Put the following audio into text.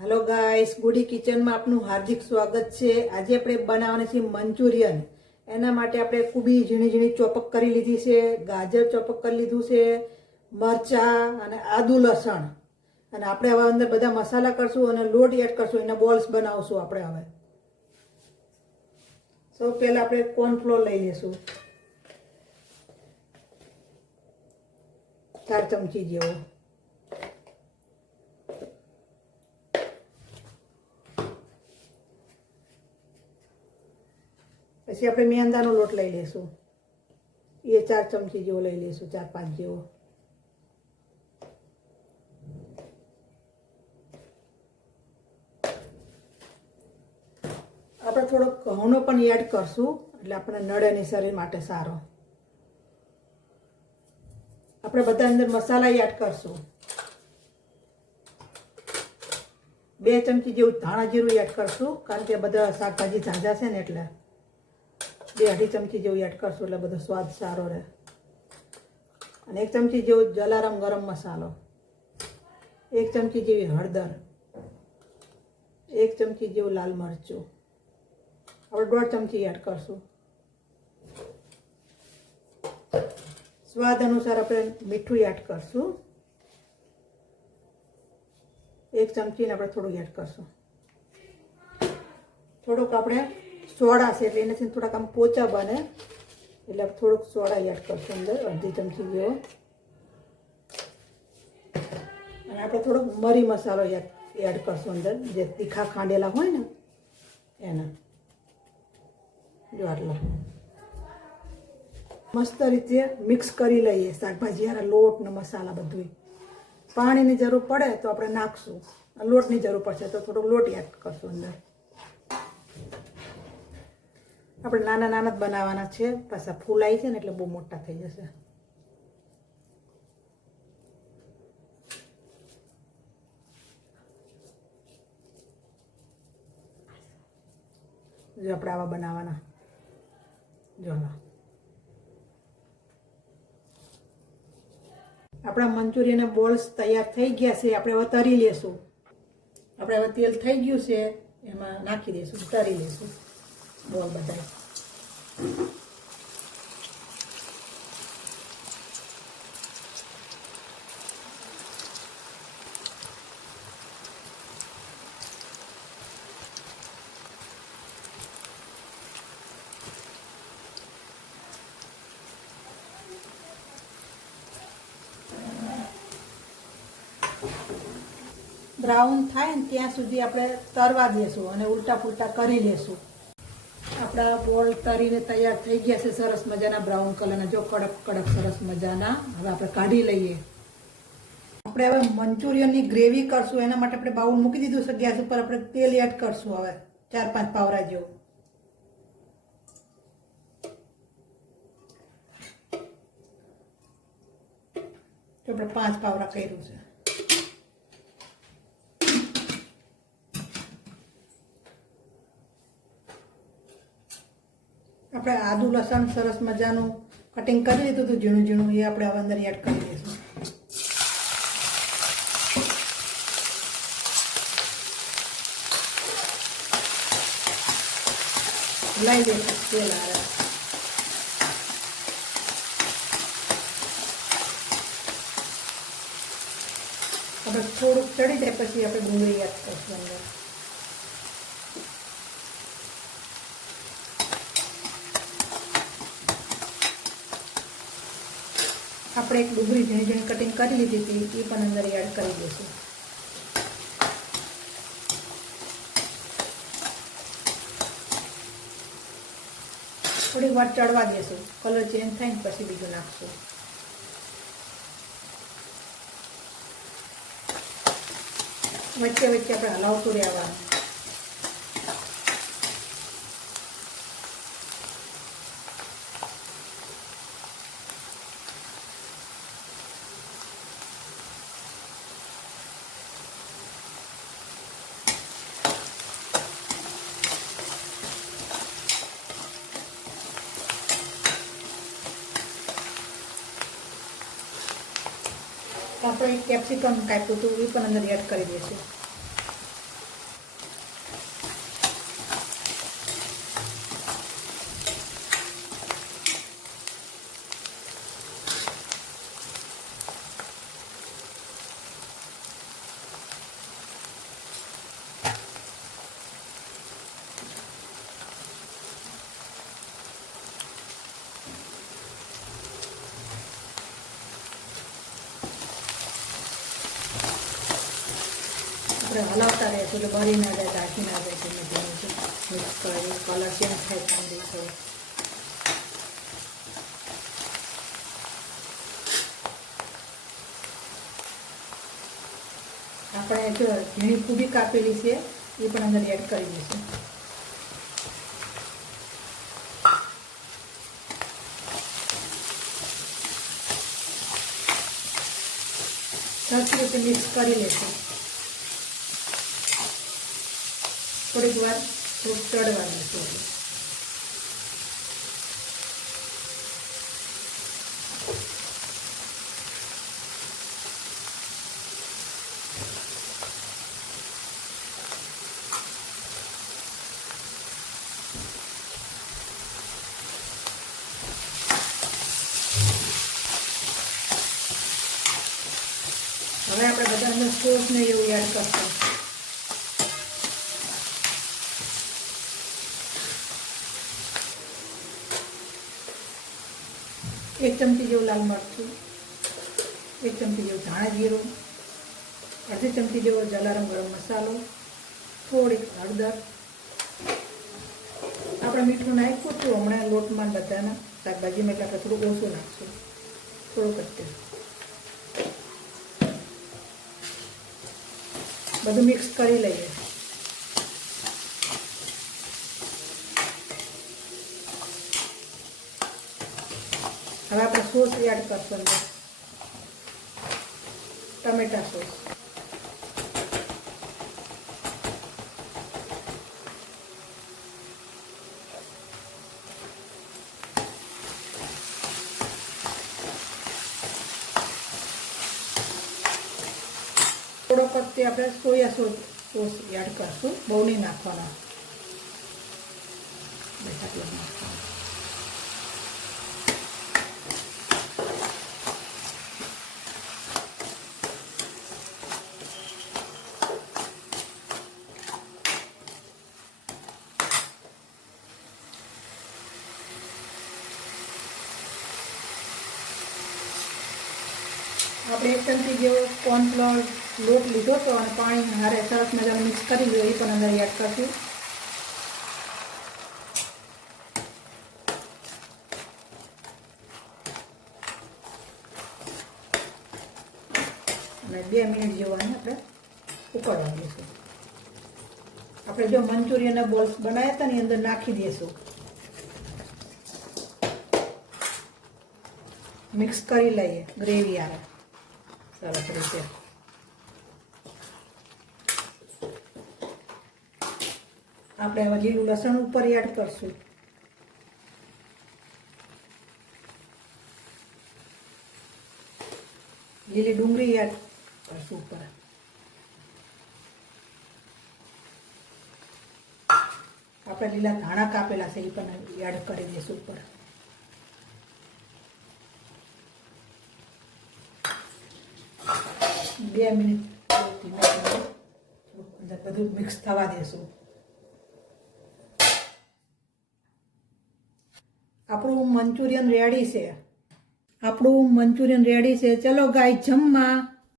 Hello guys, गुडी kitchen में आपનું हार्दिक स्वागत છે। આજે આપણે બનાવવાના છે મંચુરિયન। એના માટે આપણે કુબી ઝીણી ઝીણી ચોપક કરી લીધી છે, ગાજર ચોપક કરી લીધું છે, મરચા અને આદુ લસણ, અને આપણે હવે અંદર બધા મસાલા કરશું અને લોટ એડ કરશું, એના બોલ્સ બનાવશું આપણે। હવે સૌ પહેલા આપણે કોર્નફ્લોર લઈ લેશું 4 ચમચી જેવો। પછી આપણે મેંદાનો લોટ લઈ લેશું, એ 4 ચમચી જેવો લઈ લેશું, 4-5 જેવો। આપણે થોડો ઘઉંનો પણ એડ કરશું, એટલે આપણે નળે નહીં, શરીર માટે સારો। આપણે બધા અંદર મસાલા એડ કરશું, 2 ચમચી જેવું ધાણા જીરું એડ કરશું, કારણ કે બધા શાકભાજી ઝાઝા છે ને એટલે 2-2.5 ચમચી જેવું એડ કરશું, એટલે બધો સ્વાદ સારો રહે। અને 1 ચમચી જેવું જલારામ ગરમ મસાલો, 1 ચમચી જેવી હળદર, 1 ચમચી જેવું લાલ મરચું, હવે 1.5 ચમચી એડ કરશું। સ્વાદ અનુસાર આપણે મીઠું એડ કરશું, 1 ચમચી ને આપણે થોડું એડ કરશું। થોડુંક આપણે સોડા છે એટલે એનાથી થોડાક આમ પોચા બને, એટલે થોડુંક સોડા એડ કરશું અંદર 1/2 ચમચી જેવો। અને આપણે થોડોક મરી મસાલો એડ કરશું અંદર, જે તીખા ખાંડેલા હોય ને એના, જો આટલો મસ્ત રીતે મિક્સ કરી લઈએ શાકભાજી યાર, લોટ ને મસાલા બધું। પાણીની જરૂર પડે તો આપણે નાખશું, લોટની જરૂર પડશે તો થોડોક લોટ એડ કરશું અંદર। આપણે નાના નાના જ બનાવવાના છે, પાછા ફૂલાઈ છે ને એટલે બહુ મોટા થઈ જશે। જો આપણે આવા બનાવવાના, જો આપણા મંચુરિયન બોલ્સ તૈયાર થઈ ગયા છે। આપણે હવે તરી લેશું। આપણે હવે તેલ થઈ ગયું છે, એમાં નાખી દઈશું, તરી લેશું બોલ બધા। બ્રાઉન થાય ને ત્યાં સુધી આપણે તરવા દેશું અને ઉલટા પુલટા કરી લેશું। આપણા બોલ તરીને તૈયાર થઈ ગયા છે, સરસ મજાના બ્રાઉન કલરના, જો કડક કડક સરસ મજાના। હવે આપણે કાઢી લઈએ। આપણે હવે મંચુરિયનની ગ્રેવી કરશું, એના માટે આપણે બાઉલ મૂકી દીધું છે ગેસ ઉપર। આપણે તેલ એડ કરશું હવે 4-5 પાવરા જેવું। આપણે 5 પાવરા કર્યું છે। આપણે આદુ લસણ સરસ મજાનું કટિંગ કરી લીધું હતું ઝીણું ઝીણું, એ આપણે હવે અંદર એડ કરી દઈશું। લઈ દઈશું તેલ આવે, આપણે થોડુંક ચડી જાય પછી આપણે ડુંગળી એડ કરીશું અંદર। આપણે એક ડુંગળી ઝીણી ઝીણી કટિંગ કરી લીધી હતી, એ પણ અંદર એડ કરી દઈશું। થોડી વાર ચડવા દઈશું, કલર ચેન્જ થાય ને પછી બીજું નાખશું। વચ્ચે વચ્ચે આપણે હલાવતું રહેવાનું। આપણે કેપ્સિકમ કાપ્યું હતું, એ પણ અંદર એડ કરી દઈશું। આપણે હલાવતા રહીશું એટલે બળી ના જાય, ઢાંકી ના જાય. ધીમે ધીમે મિક્સ કરી કલર ચેન્જ થાય કાંદી થોડો. આપણે જો ઝીણી પૂરી કાપેલી છે એ પણ અંદર એડ કરી દઈશું. સરસ રીતે મિક્સ કરી લઈશું. થોડીક વાર થોડુંક ચડવા દઈશું. હવે આપણે બધા અંદર સોસ ને એવું એડ કરશું. એક ચમચી જેવું લાલ મરચું, એક ચમચી જેવું ધાણા જીરું, અડધી ચમચી જેવો જલારામ ગરમ મસાલો, થોડીક હળદર. આપણે મીઠું નાખ્યું હતું હમણાં લોટમાં બધાના શાકભાજીમાં એટલે આપણે થોડું ઓછું નાખશું, થોડુંક જ તેલ. બધું મિક્સ કરી લઈએ. હવે આપણે સોસ એડ કરશું અંદર. ટમેટા સોસ. થોડોક વખતે આપણે સોયા સોસ એડ કરશું, બહુ નહીં નાખવાના. આપણે એક ચમચી જેવો કોર્નફ્લોર લોટ લીધો હતો અને પાણી હારે સરસ મજાનું મિક્સ કરી દો, એ પણ અંદર એડ કરશું. અને 2 મિનિટ જેવું આને આપણે ઉકળવા દઈશું. આપણે જો મંચુરિયનના બોલ્સ બનાવ્યા હતા ને એ અંદર નાખી દઈશું. મિક્સ કરી લઈએ ગ્રેવી આરે સરસ રીતે. આપણે હવે લીલું લસણ ઉપર એડ કરશું. લીલી ડુંગળી એડ કરશું ઉપર. આપણે લીલા ધાણા કાપેલા છે એ પણ એડ કરી દઈશું ઉપર. બે મિનિટ ધીમે ધીમે બધું મિક્સ થવા દેશું. આપણું મંચુરિયન રેડી છે. ચલો ગાય જમવા.